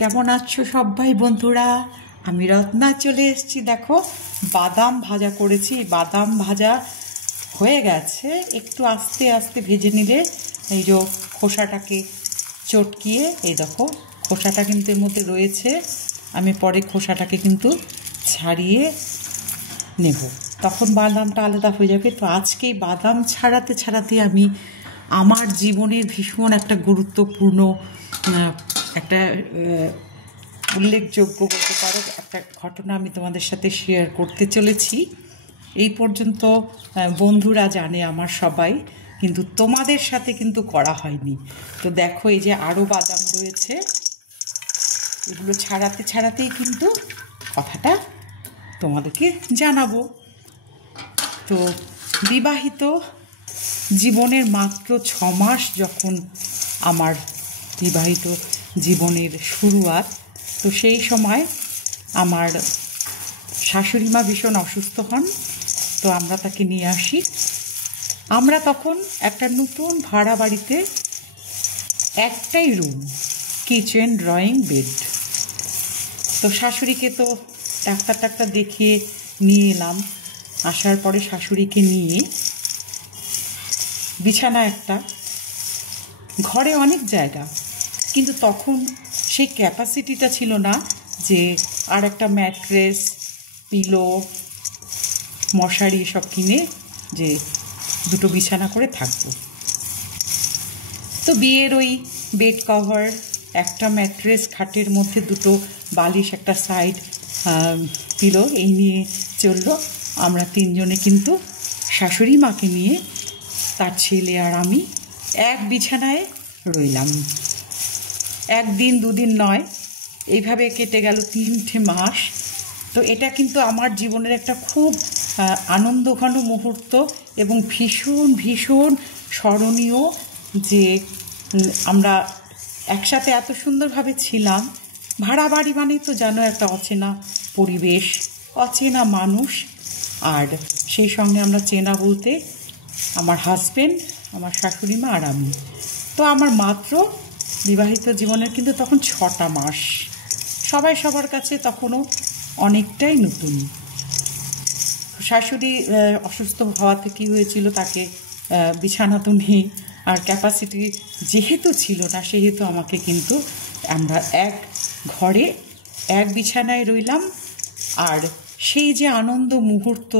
কেমন আছো সবাই বন্ধুরা? আমি রত্না চলে এসেছি। দেখো, বাদাম ভাজা করেছি। বাদাম ভাজা হয়ে গেছে, একটু আস্তে আস্তে ভেজে নিলে এই যে খোসাটাকে চটকিয়ে, এই দেখো খোসাটা কিন্তু এর মধ্যে রয়েছে। আমি পরে খোসাটাকে কিন্তু ছাড়িয়ে নেব, তখন বাদামটা আলাদা হয়ে যাবে। তো আজকেই বাদাম ছাড়াতে ছাড়াতে আমি আমার জীবনের ভীষণ একটা গুরুত্বপূর্ণ একটা উল্লেখযোগ্য বলতে পারো একটা ঘটনা আমি তোমাদের সাথে শেয়ার করতে চলেছি। এই পর্যন্ত বন্ধুরা জানে আমার সবাই, কিন্তু তোমাদের সাথে কিন্তু করা হয়নি। তো দেখো, এই যে আরও বাদাম রয়েছে, এগুলো ছাড়াতে ছাড়াতেই কিন্তু কথাটা তোমাদেরকে জানাবো। তো বিবাহিত জীবনের মাত্র 6 মাস যখন আমার বিবাহিত জীবনের শুরুয়াত, তো সেই সময় আমার শাশুড়ি মা ভীষণ অসুস্থ হন। তো আমরা তাকে নিয়ে আসি। আমরা তখন একটা নতুন ভাড়া বাড়িতে, একটাই রুম, কিচেন, ড্রয়িং, বেড। তো শাশুড়িকে তো ডাক্তার দেখিয়ে নিয়ে এলাম। আসার পরে শাশুড়িকে নিয়ে বিছানা একটা, ঘরে অনেক জায়গা, কিন্তু তখন সেই ক্যাপাসিটিটা ছিল না যে আর একটা ম্যাট্রেস, পিলো, মশারি সব কিনে যে দুটো বিছানা করে থাকবো। তো বিয়ের ওই বেড কভার, একটা ম্যাট্রেস, খাটের মধ্যে দুটো বালিশ, একটা সাইড পিলো, এই নিয়ে চললো। আমরা 3 জনে কিন্তু শাশুড়ি মাকে নিয়ে, তার ছেলে আর আমি এক বিছানায় রইলাম। 1 দিন 2 দিন নয়, এইভাবে কেটে গেল 3টে মাস। তো এটা কিন্তু আমার জীবনের একটা খুব আনন্দঘন মুহূর্ত এবং ভীষণ ভীষণ স্মরণীয়, যে আমরা একসাথে এত সুন্দরভাবে ছিলাম। ভাড়া বাড়ি মানে তো জানো, একটা অচেনা পরিবেশ, অচেনা মানুষ, আর সেই সঙ্গে আমরা চেনা বলতে আমার হাজব্যান্ড, আমার শাশুড়ি মা আর আমি। তো আমার মাত্র বিবাহিত জীবনের কিন্তু তখন 6টা মাস। সবাই সবার কাছে তখনও অনেকটাই নতুন। শাশুড়ি অসুস্থ হওয়াতে কী হয়েছিল, তাকে বিছানা তো নেই, আর ক্যাপাসিটি যেহেতু ছিল না, সেহেতু আমাকে কিন্তু আমরা এক ঘরে এক বিছানায় রইলাম। আর সেই যে আনন্দ মুহূর্ত,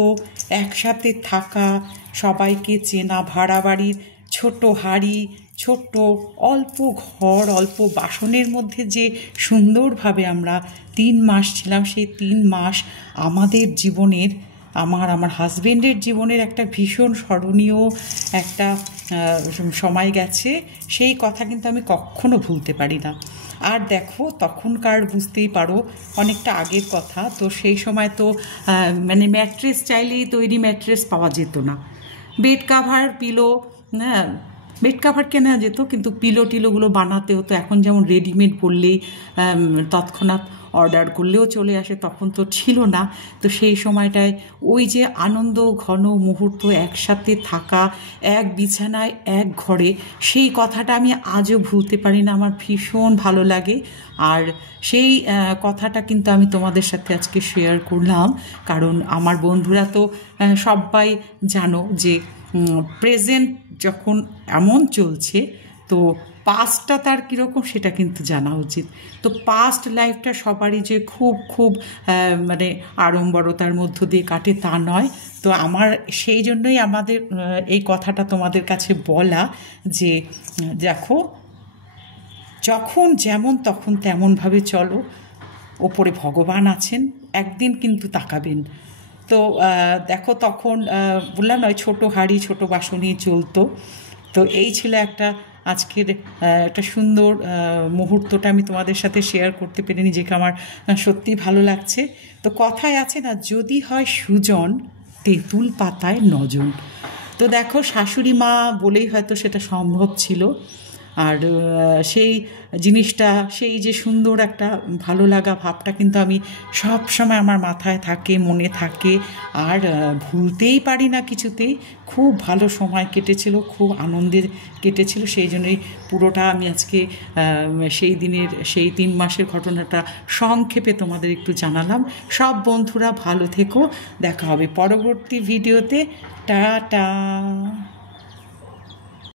একসাথে থাকা, সবাইকে চেনা, ভাড়া বাড়ির ছোট হাঁড়ি, ছোট্ট অল্প ঘর, অল্প বাসনের মধ্যে যে সুন্দরভাবে আমরা 3 মাস ছিলাম, সেই 3 মাস আমাদের জীবনের, আমার হাজবেন্ডের জীবনের একটা ভীষণ স্মরণীয় একটা সময় গেছে। সেই কথা কিন্তু আমি কখনো ভুলতে পারি না। আর দেখো, তখনকার বুঝতেই পারো অনেকটা আগের কথা। তো সেই সময় তো মানে ম্যাট্রেস চাইলেই তৈরি ম্যাট্রেস পাওয়া যেত না। বেড কাভার, পিলো, হ্যাঁ বেড কাভার কেনা যেত, কিন্তু পিলো টিলোগুলো বানাতে হতো। এখন যেমন রেডিমেড বললেই তৎক্ষণাৎ অর্ডার করলেও চলে আসে, তখন তো ছিল না। তো সেই সময়টায় ওই যে আনন্দ ঘন মুহূর্ত, একসাথে থাকা, এক বিছানায় এক ঘরে, সেই কথাটা আমি আজও ভুলতে পারি না। আমার ভীষণ ভালো লাগে। আর সেই কথাটা কিন্তু আমি তোমাদের সাথে আজকে শেয়ার করলাম, কারণ আমার বন্ধুরা তো সবাই জানো যে প্রেজেন্ট যখন এমন চলছে, তো পাস্টটা তার কীরকম সেটা কিন্তু জানা উচিত। তো পাস্ট লাইফটা সবারই যে খুব খুব মানে আড়ম্বরতার মধ্য দিয়ে কাটে তা নয়। তো আমার সেই জন্যই আমাদের এই কথাটা তোমাদের কাছে বলা, যে দেখো, যখন যেমন তখন তেমনভাবে চলো, ওপরে ভগবান আছেন, একদিন কিন্তু তাকাবেন। তো দেখো, তখন বললাম না, ছোটো হাঁড়ি ছোটো বাসনই চলতো। তো এই ছিল আজকের একটা সুন্দর মুহূর্তটা আমি তোমাদের সাথে শেয়ার করতে পেরে নিজেকে আমার সত্যি ভালো লাগছে। তো কথায় আছে না, যদি হয় সুজন, তেঁতুল পাতায় নজন। তো দেখো, শাশুড়ি মা বলেই হয়তো সেটা সম্ভব ছিল। আর সেই জিনিসটা, সেই যে সুন্দর একটা ভালো লাগা ভাবটা কিন্তু আমি সব সময় আমার মাথায় থাকে, মনে থাকে, আর ভুলতেই পারি না কিছুতেই। খুব ভালো সময় কেটেছিল, খুব আনন্দের কেটেছিল। সেই জন্যই পুরোটা আমি আজকে সেই দিনের, সেই 3 মাসের ঘটনাটা সংক্ষেপে তোমাদের একটু জানালাম। সব বন্ধুরা ভালো থেকো, দেখা হবে পরবর্তী ভিডিওতে। টাটা।